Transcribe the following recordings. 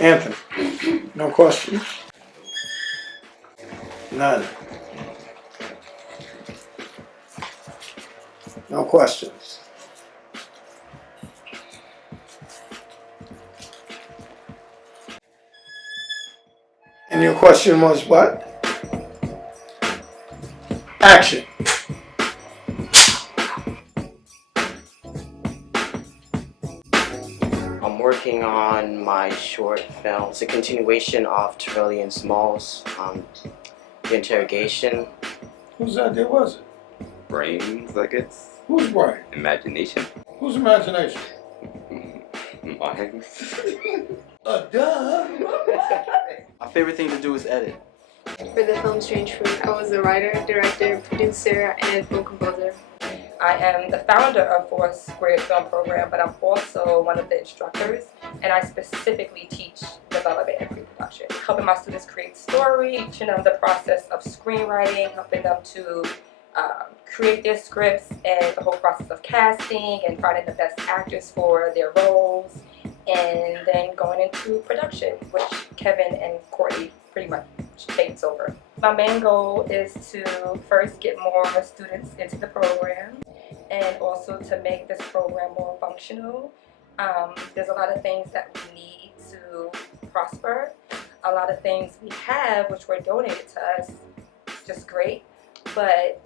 Anthony, no questions? None. No questions. And your question was what? Action. I'm working on my short film. It's a continuation of Trevelyan Small's The Interrogation. Whose idea was it? Brains, I guess. Whose brain? Imagination. Whose imagination? Mine. Duh. My favorite thing to do is edit. For the film Strange Fruit, I was the writer, director, producer, and film composer. I am the founder of Four Squared Film Program, but I'm also one of the instructors, and I specifically teach development and pre-production, helping my students create story, teaching them the process of screenwriting, helping them to create their scripts and the whole process of casting and finding the best actors for their roles, and then going into production, which Kevin and Courtney pretty much takes over. My main goal is to first get more students into the program and also to make this program more functional. There's a lot of things that we need to prosper. A lot of things we have which were donated to us, just great, but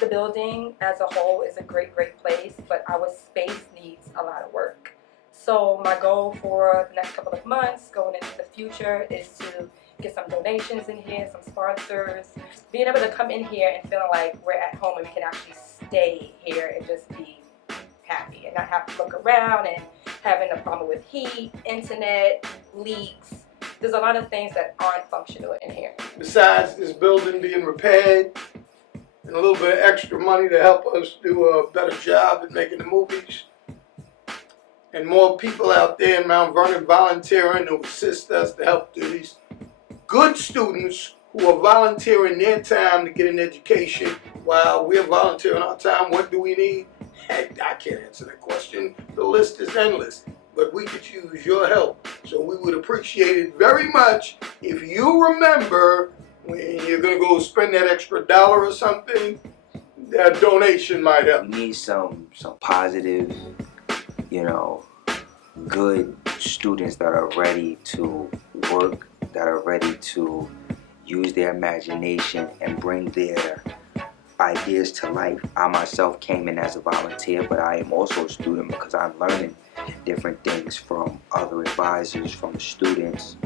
the building as a whole is a great place, but our space needs a lot of work. So my goal for the next couple of months going into the future is to get some donations in here, some sponsors, being able to come in here and feeling like we're at home and we can actually stay here and just be happy and not have to look around and having a problem with heat, internet, leaks. There's a lot of things that aren't functional in here. Besides this building being repaired and a little bit of extra money to help us do a better job at making the movies, and more people out there in Mount Vernon volunteering to assist us to help these good students who are volunteering their time to get an education while we're volunteering our time. What do we need? Heck, I can't answer that question. The list is endless, but we could use your help. So we would appreciate it very much if you remember when you're going to go spend that extra dollar or something, that donation might help. We need some positive, good students that are ready to work, that are ready to use their imagination and bring their ideas to life. I myself came in as a volunteer, but I am also a student because I'm learning different things from other advisors, from the students,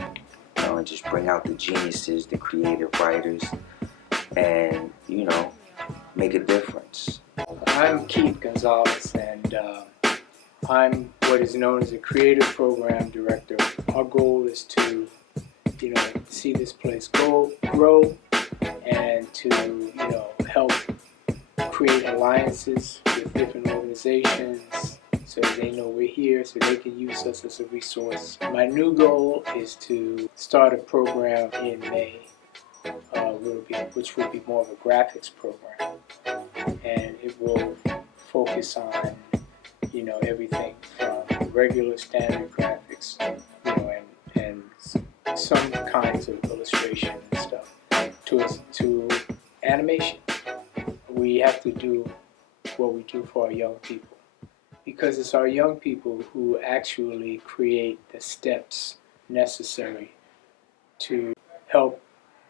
and just bring out the geniuses, the creative writers, and, make a difference. I'm Keith Gonzalez, and I'm what is known as a creative program director. Our goal is to, see this place grow, and to, help create alliances with different organizations so they know we're here, so they can use us as a resource. My new goal is to start a program in May, which will be more of a graphics program, and it will focus on, everything from regular standard graphics, and some kinds of illustration and stuff, to animation. We have to do what we do for our young people, because it's our young people who actually create the steps necessary to help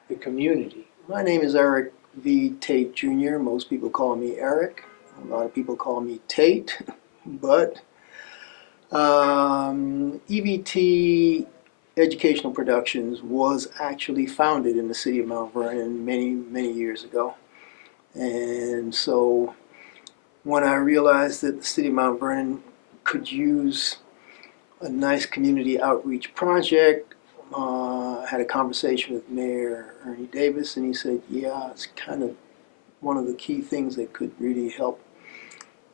the community. My name is Eric V. Tate Jr. Most people call me Eric. A lot of people call me Tate, but EVT Educational Productions was actually founded in the city of Mount Vernon many years ago. And so when I realized that the city of Mount Vernon could use a nice community outreach project, I had a conversation with Mayor Ernie Davis, and he said, yeah, it's kind of one of the key things that could really help,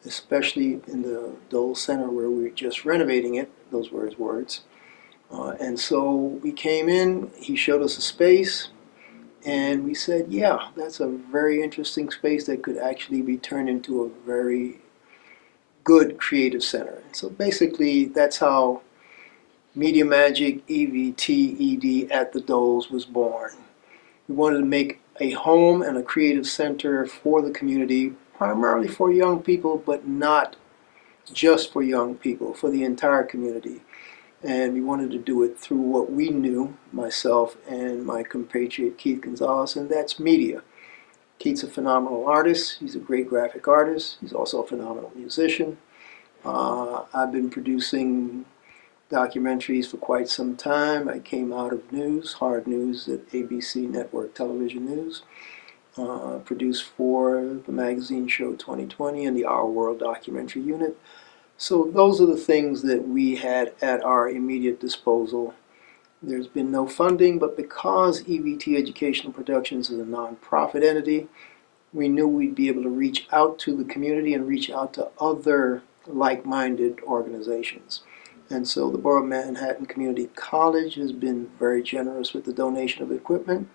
especially in the Doles Center where we're just renovating it. Those were his words. And so we came in, he showed us a space, and we said, yeah, that's a very interesting space that could actually be turned into a very good creative center. And so basically that's how Media Magic Evt Ed at the Doles was born. We wanted to make a home and a creative center for the community, primarily for young people, but not just for young people, for the entire community. And we wanted to do it through what we knew, myself and my compatriot Keith Gonzalez, and that's media. Keith's a phenomenal artist. He's a great graphic artist. He's also a phenomenal musician. I've been producing documentaries for quite some time. I came out of news, hard news at ABC Network Television News. Produced for the magazine show 2020 and the Our World documentary unit. So those are the things that we had at our immediate disposal. There's been no funding, but because EVT Educational Productions is a nonprofit entity, we knew we'd be able to reach out to the community and reach out to other like-minded organizations. And so the Borough of Manhattan Community College has been very generous with the donation of equipment.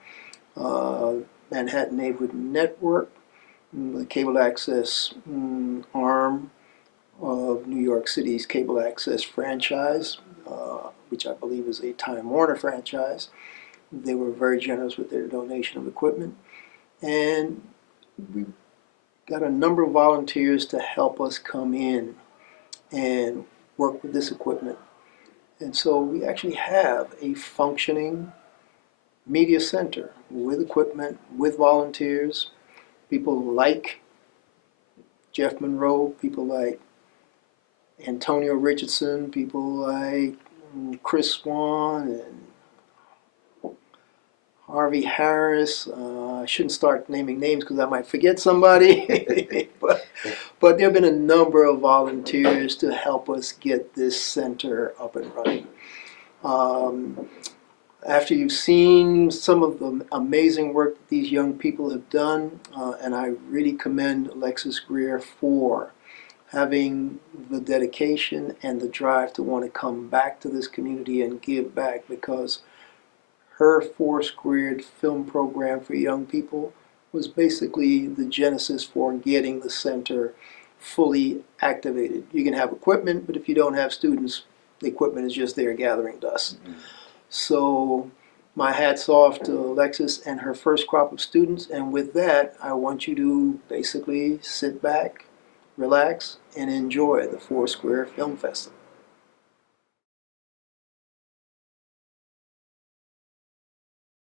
Manhattan Neighborhood Network, the cable access arm of New York City's cable access franchise, which I believe is a Time Warner franchise. They were very generous with their donation of equipment. And we got a number of volunteers to help us come in and work with this equipment. And so we actually have a functioning media center with equipment, with volunteers, people like Jeff Monroe, people like Antonio Richardson, people like Chris Swan and Harvey Harris. I shouldn't start naming names because I might forget somebody. but there have been a number of volunteers to help us get this center up and running. After you've seen some of the amazing work that these young people have done, and I really commend Alexis Greer for having the dedication and the drive to want to come back to this community and give back, because her Four Squared film program for young people was basically the genesis for getting the center fully activated. You can have equipment, but if you don't have students, the equipment is just there gathering dust. So my hat's off to Alexis and her first crop of students, and with that, I want you to basically sit back, relax, and enjoy the Four Square Film Festival.